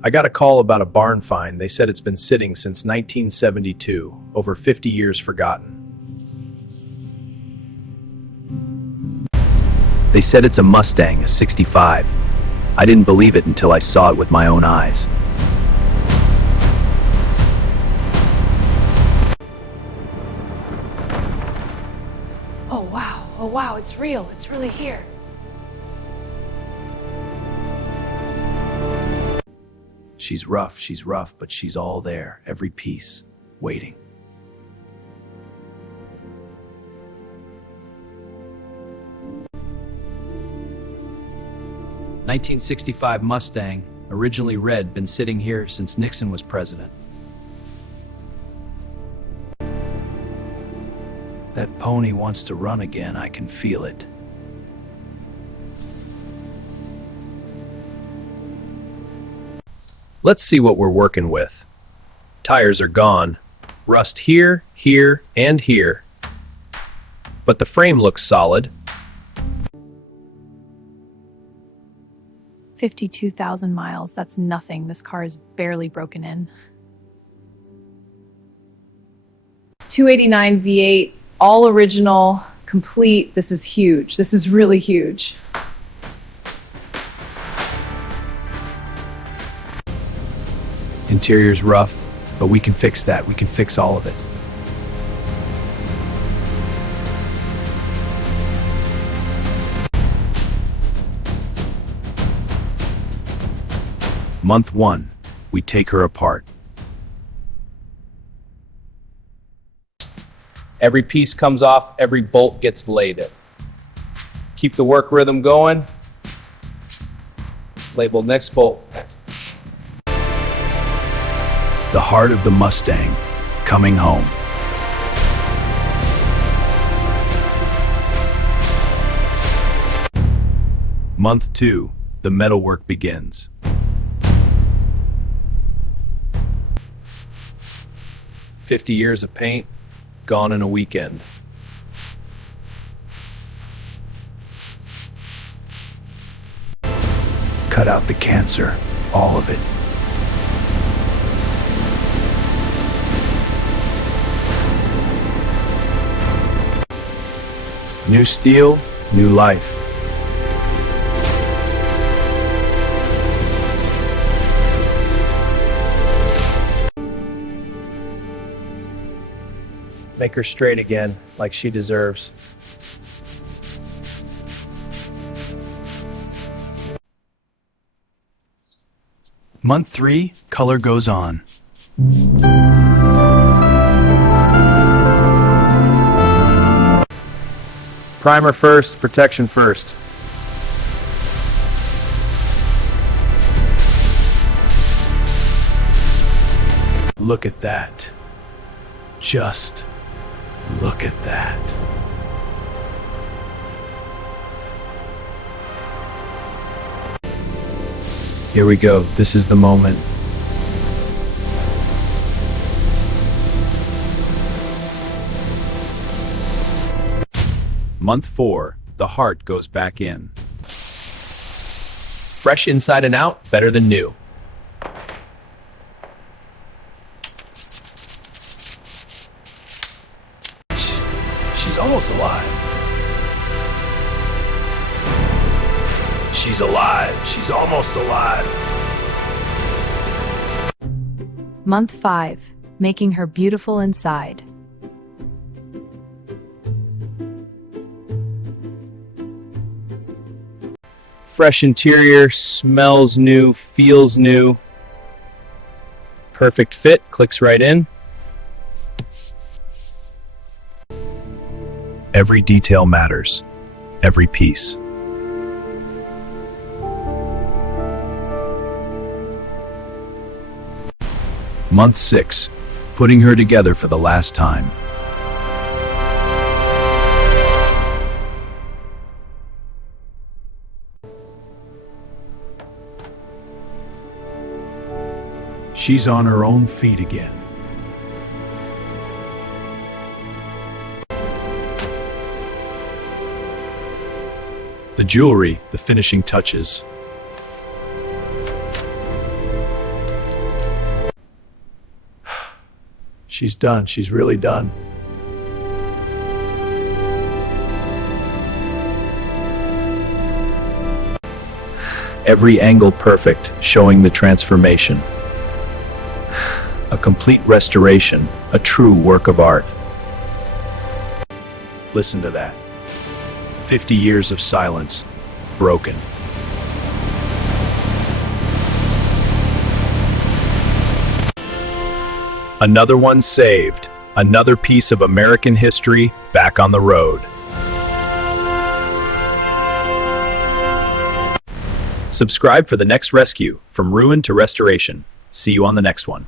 I got a call about a barn find. They said it's been sitting since 1972, over 50 years forgotten. They said it's a Mustang, a 65. I didn't believe it until I saw it with my own eyes. Oh wow, it's real. It's really here. She's rough, but she's all there, every piece, waiting. "1965 Mustang, originally red, been sitting here since Nixon was president." That pony wants to run again, I can feel it. Let's see what we're working with. Tires are gone. Rust here, here, and here. But the frame looks solid. 52,000 miles. That's nothing. This car is barely broken in. 289 V8, all original, complete. This is huge. This is really huge. Interior's rough, but we can fix that. We can fix all of it. Month 1, we take her apart. Every piece comes off, every bolt gets bladed. Keep the work rhythm going. Label next bolt. The heart of the Mustang, coming home. Month 2, the metalwork begins. "50 years of paint, gone in a weekend." Cut out the cancer, all of it. New steel, new life. Make her straight again, like she deserves. Month 3, color goes on. Primer first, protection first. Look at that. Just look at that. Here we go. This is the moment. Month 4, the heart goes back in. Fresh inside and out, better than new. She's almost alive. She's alive. She's almost alive. Month 5, making her beautiful inside. Fresh interior, smells new, feels new. Perfect fit, clicks right in. Every detail matters. Every piece. Month 6, putting her together for the last time. She's on her own feet again. The jewelry, the finishing touches. She's done. She's really done. Every angle perfect, showing the transformation. A complete restoration, a true work of art. Listen to that. 50 years of silence, broken. Another one saved. Another piece of American history back on the road. Subscribe for the next rescue, from ruin to restoration. See you on the next one.